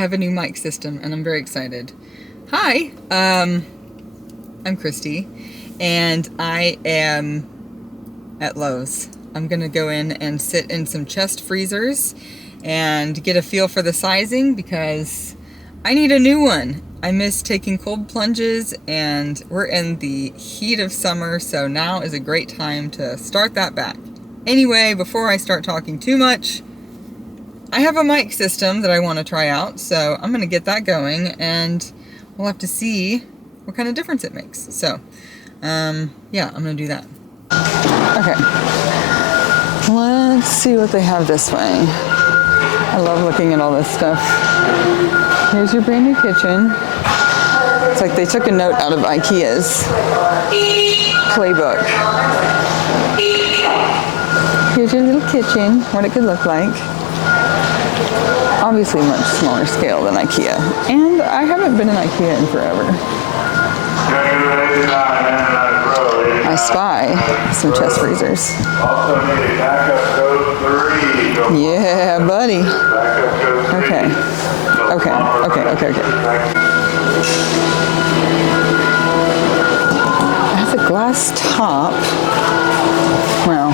have a new mic system and I'm very excited. Hi, I'm Christy and I am at Lowe's. I'm gonna go in and sit in some chest freezers and get a feel for the sizing because I need a new one. I miss taking cold plunges and we're in the heat of summer, so now is a great time to start that back. Anyway, before I start talking too much, I have a mic system that I want to try out, so I'm going to get that going and we'll have to see what kind of difference it makes. So, yeah, I'm going to do that. Okay, let's see what they have this way. I love looking at all this stuff. Here's your brand new kitchen. It's like they took a note out of IKEA's playbook. Here's your little kitchen, what it could look like. Obviously much smaller scale than IKEA. And I haven't been in IKEA in forever. I spy some chest freezers. Yeah, buddy. Okay. It has a glass top. Well,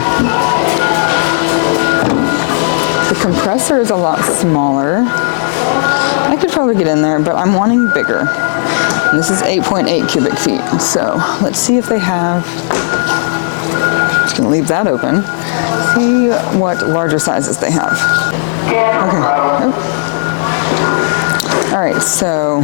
the compressor is a lot smaller. I could probably get in there, but I'm wanting bigger. And this is 8.8 cubic feet. So let's see if they have, just gonna leave that open. See what larger sizes they have. Okay. Oh. All right, so.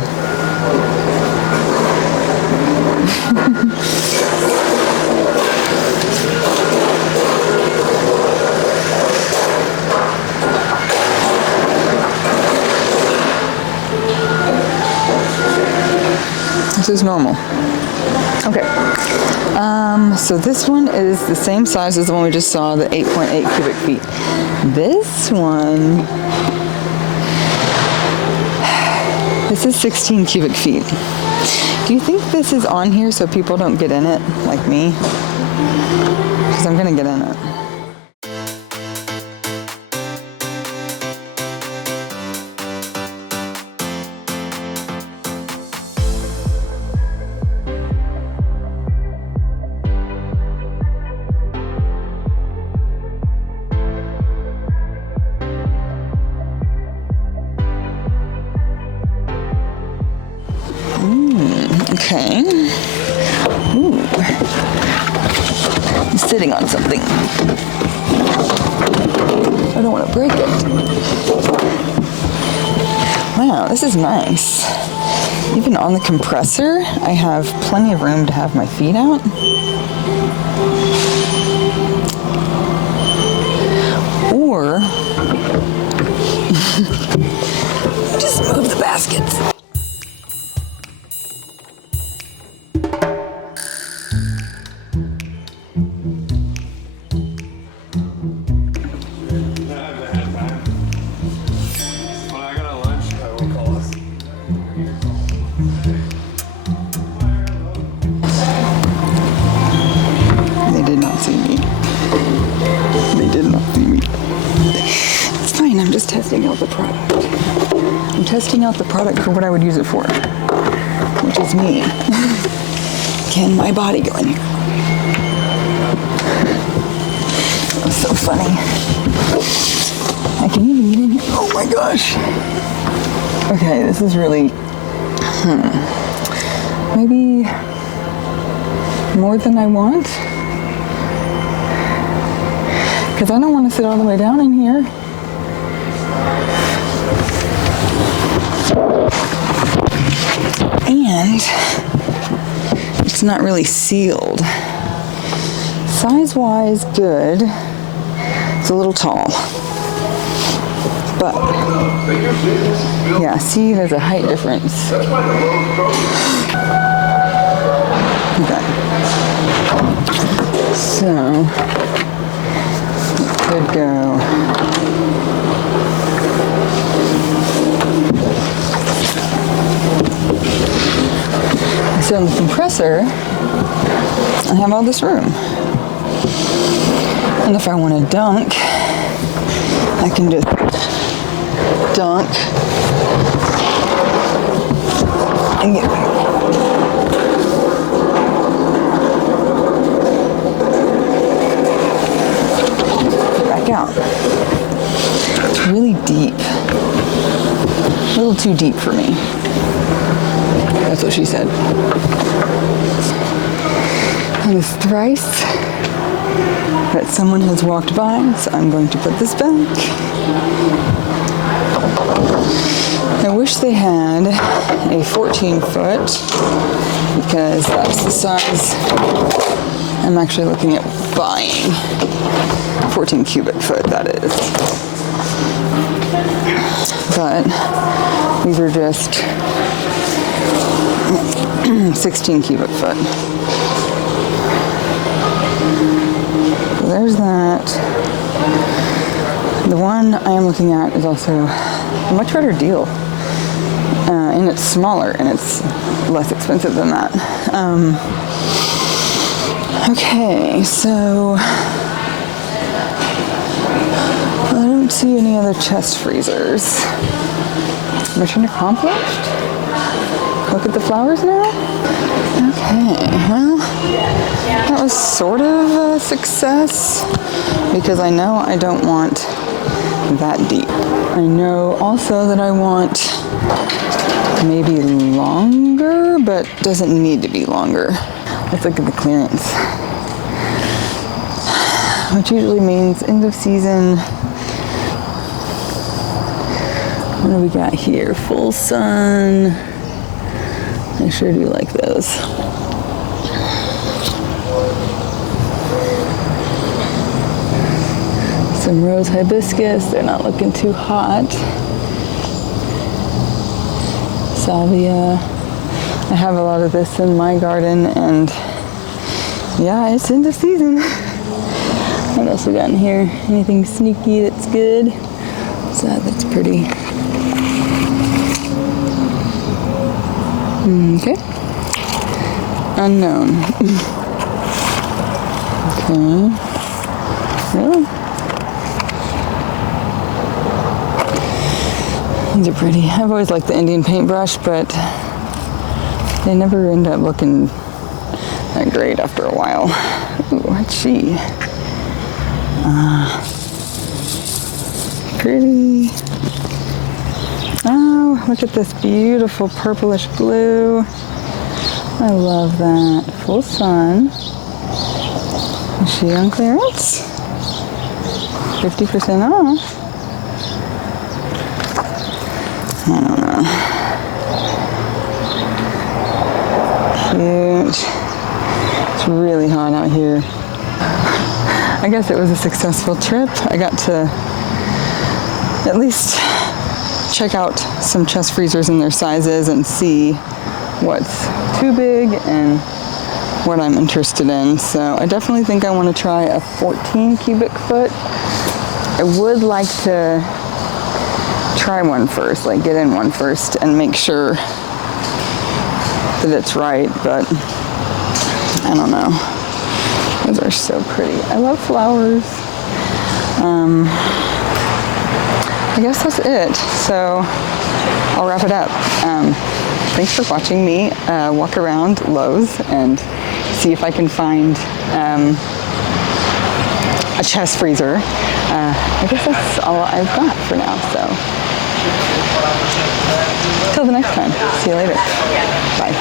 This is normal. Okay. So this one is the same size as the one we just saw, the 8.8 cubic feet. This one, this is 16 cubic feet. Do you think this is on here so people don't get in it, like me? Because I'm gonna get in it. Okay. Ooh. I'm sitting on something. I don't want to break it. Wow, this is nice. Even on the compressor, I have plenty of room to have my feet out. Or just move the baskets. They did not see me. It's fine, I'm just testing out the product. I'm testing out the product for what I would use it for, which is me. Can my body go in here? That's so funny. I can even get in here. Oh my gosh. Okay, this is really, maybe more than I want. Because I don't want to sit all the way down in here. And it's not really sealed. Size-wise, good. It's a little tall. But, yeah, see, there's a height difference. Okay. So, could go. So in the compressor, I have all this room. And if I want to dunk, I can just dunk and get back. Back out. It's really deep. A little too deep for me. That's what she said. That is thrice that someone has walked by, so I'm going to put this back. I wish they had a 14 foot because that's the size I'm actually looking at buying. 14 cubic foot, that is. But these are just 16 cubic foot. So there's that. The one I am looking at is also a much better deal. And it's smaller and it's less expensive than that. Okay, so I don't see any other chest freezers. Mission accomplished? Look at the flowers now? Okay, well, that was sort of a success because I know I don't want that deep. I know also that I want maybe longer, but doesn't need to be longer. Let's look at the clearance, which usually means end of season. What do we got here? Full sun. I sure do like those. Some rose hibiscus. They're not looking too hot. Salvia. I have a lot of this in my garden, and yeah, it's end of season. What else we got in here? Anything sneaky that's good? So that's pretty. Okay. Unknown. Okay. Really? These are pretty. I've always liked the Indian paintbrush, but they never end up looking that great after a while. Ooh, what's she? Pretty. Oh, look at this beautiful purplish blue. I love that. Full sun. Is she on clearance? 50% off. I don't know. Cute. It's really hot out here. I guess it was a successful trip. I got to at least check out some chest freezers and their sizes and see what's too big and what I'm interested in. So I definitely think I want to try a 14 cubic foot. I would like to try one first, like get in one first and make sure that it's right, but I don't know. Those are so pretty. I love flowers. I guess that's it. So I'll wrap it up. Thanks for watching me walk around Lowe's and see if I can find a chest freezer. I guess that's all I've got for now. So till the next time. See you later. Bye.